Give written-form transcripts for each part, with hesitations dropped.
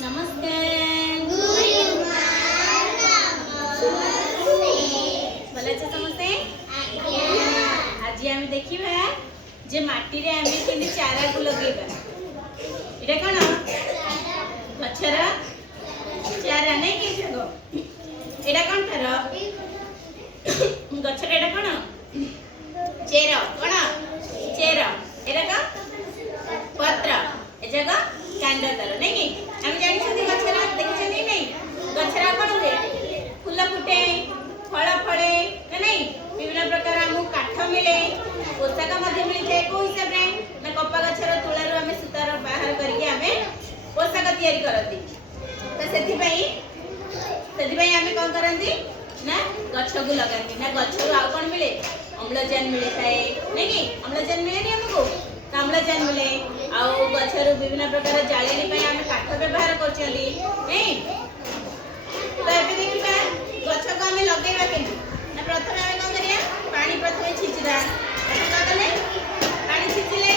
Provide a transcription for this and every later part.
नमस्ते। भल अच्छे समस्ते। आज आम देखा जे माटी रे आमे केमि चारा को लगेबा। एटा कोन गछर चारा नै कि जगो एटा कोन कर गछर एटा कोन चेर कोन चेर एटा का पत्र ए जगह कांड तर नै कि हम जानि छथि गछर देखि छथि नै गछर कोन हुए फूल फुटे फल फळे नै विभिन्न प्रकार हमु काठ मिले पोशाक मध्य मिलते को हिसाब रे ना कपा गछर तुळारु हमें सुतार बाहर करके हमें पोशाक तयारी करती तो सेति पई हमें कोन करंती ना गछ को लगाती ना गछरु आ कोन मिले अम्लजान मिले थाए नै कि अम्लजान मिले नि हमको अम्लजान मिले आ गछरु विभिन्न प्रकार जाळेनी पई हमें काठ व्यवहार करछली नै तो एबे देखिबा गछ को हमें लगेबा केनी ना प्रथमे हमें कोन करिया पानी प्रथमे छिचिदा का कले पानी छिचिले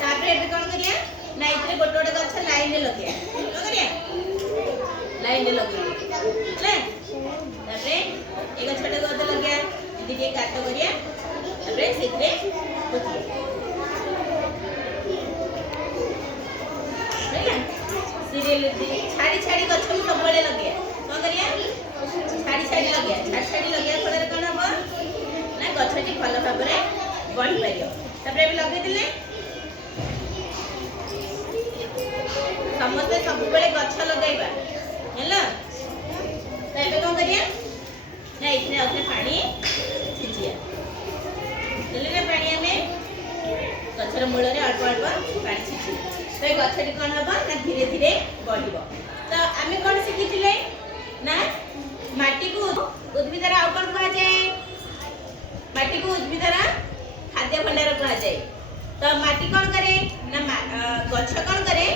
तापर एबे कोन करिया ना इतरे गोटे गोटे गछ लाइन रे लगिया कोन करिया लाइन रे लगिया ले तापर एक छोटे गछ लगिया दीदी के काट करिया तापर सेतरे पोतिया हैला सीरियल छाड़ी छाड़ी गछ को सब बळे लगिया कोन करिया छाड़ी छाड़ी लगिया फल कोन हो ना गछटी फल भाबरे बढ़ी पारियो तापर एबे लगे दिले समस्त सब बळे गछ लगाइबा हेला त एबे कोन करिया ना इतने अपने पानी छिचिया हेले रे पानी हमें गछर मूल रे अल्प अल्प पानी छिची तो ए गछटी कोन हबा ना धीरे धीरे बढ़िबो तो आमे कोन सिखिथिले ना माटी को उद्भिदर आउ कोन कहा जाए माटी को उद्भिदर खाद्य भंडार कहा जाए तो माटी कोन करे ना गछ कोन करे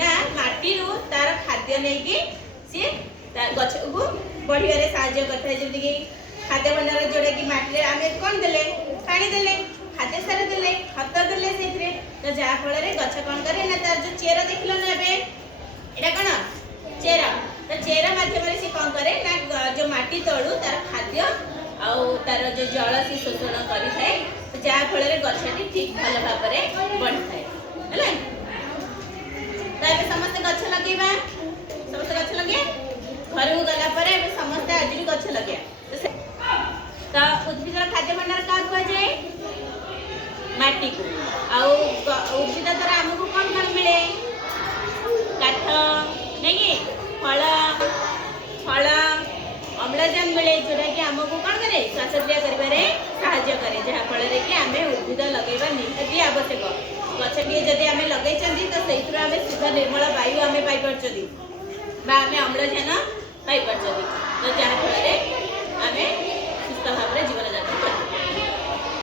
ना माटी रु तार खाद्य नै कि से गछ को बढ़िया रे सहायता करता है जेमति कि खाद्य भंडार जोड़े कि माटी रे आमे कोन देले पानी देले खाद्य सार देले खत देले सेथरे तो जा फल रे गछ कोन करे ना तार जो चेरा देखिलो ना एबे एटा कोन चेरा तो चेरा माध्यम रे से कोन करे ना जो माटी तळु तार खाद्य आ तार जो जल से शोषण करि थाए तो जा फल रे गछटी ठीक भल भाव रे बढ़ी थाए हले तो एबे समस्त गछ लगेबा समस्त गछ लगे घर को गला पर एबे समस्त आजरी गछ लगे तो उद्भिदर खाद्य भंडार का कह जाए माटी को आ उद्भिद द्वारा हमको कोन कोन मिले काठ नै कि फल फल अम्लजान मिले जोटा कि हमको कोन करे श्वासक्रिया करिबारे सहायता करे जहा फल रे कि हमें उद्भिद लगेबा निहाती आवश्यक गछटी जदि हमें लगै चंदी तो सेइतरा हमें शुद्ध निर्मल वायु हमें पाई परचदी बा हमें अम्लजान